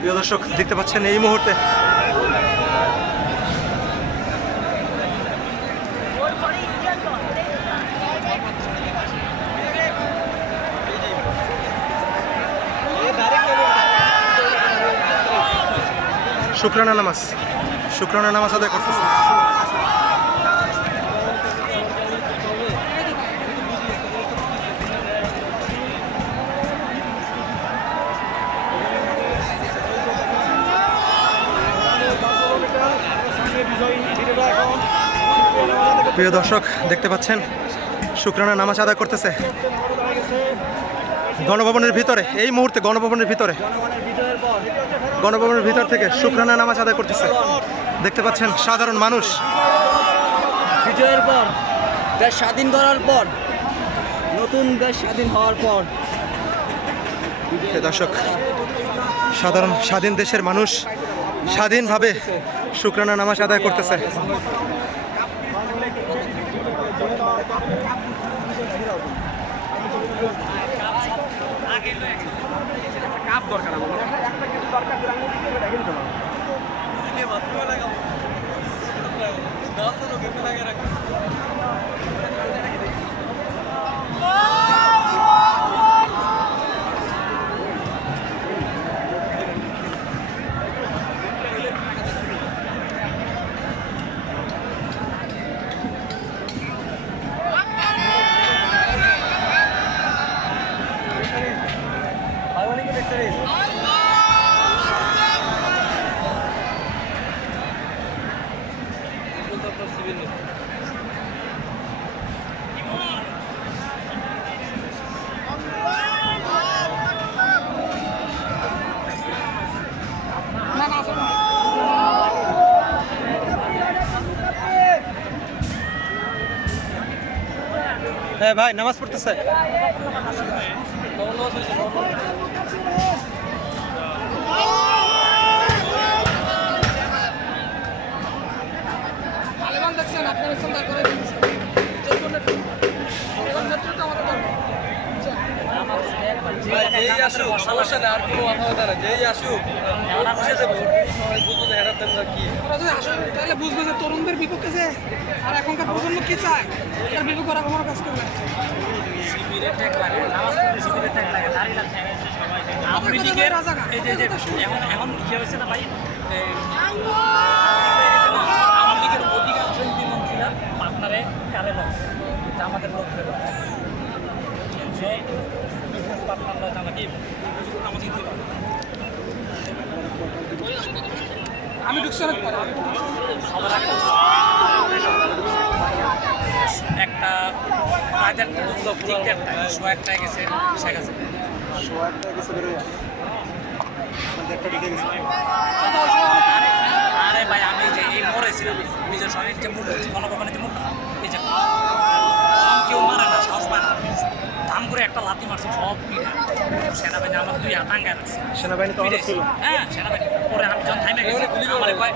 প্রিয় দর্শক দেখতে পাচ্ছেন এই মুহূর্তে। শুক্রানা নামাজ। শুক্রানা নামাজ আদায় করতেছে। প্রিয় দর্শক দেখতে পাচ্ছেন শুক্রানা নামাজ আদায় করতেছে। গণভবনের ভিতরে এই মুহূর্তে গণভবনের ভিতরে। গণভবনের ভিতর থেকে শুক্রানা নামাজ আদায় করতেছে। দেখতে পাচ্ছেন সাধারণ মানুষ। বিজয়ের পর দেশ স্বাধীন করার পর নতুন দেশ স্বাধীন হওয়ার পর। দর্শক সাধারণ স্বাধীন দেশের মানুষ স্বাধীনভাবে শুক্রানা নামাজ আদায় করতেছে। হ্যাঁ ভাই নামাজ পড়তেছে তালেবান দেখছেন আফগানিস্তান তার করে দিয়েছে যে কোনো তালেবান নেতৃত্ব আমাদের দরকার। যেই আসুক সমস্যা নেই আর কোনো কথা হবে না যেই আসুক বুঝে দেবো। বুঝব যে কি। তাহলে বুঝবে তরুণদের বিপক্ষে যে আর এখনকার প্রজন্ম কি চায় তার বিপক্ষে ওরা কখনো কাজ করবে না। আওয়ামী কথা লীগের বলে রাজাকার। এই যে যে এখন এখন কি হয়েছে না ভাই? আমি ঢুকছি অনেক পরে আমি একটা ঠিক শো একটায় গেছে শেখ হাসিনা আরে আরে ভাই আমি যে এই মোড়ে ছিলাম নিজের যে মুখ গণভবনে যে মুখ এই যে দাম করে একটা লাথি মারছে সব পিঠা সেনাবাহিনী আমার দুই হাত আঙ্গায় রাখছে সেনাবাহিনী তো ছিল। হ্যাঁ সেনাবাহিনী। পরে আমি যখন থাইমে গেছি। আমার কয়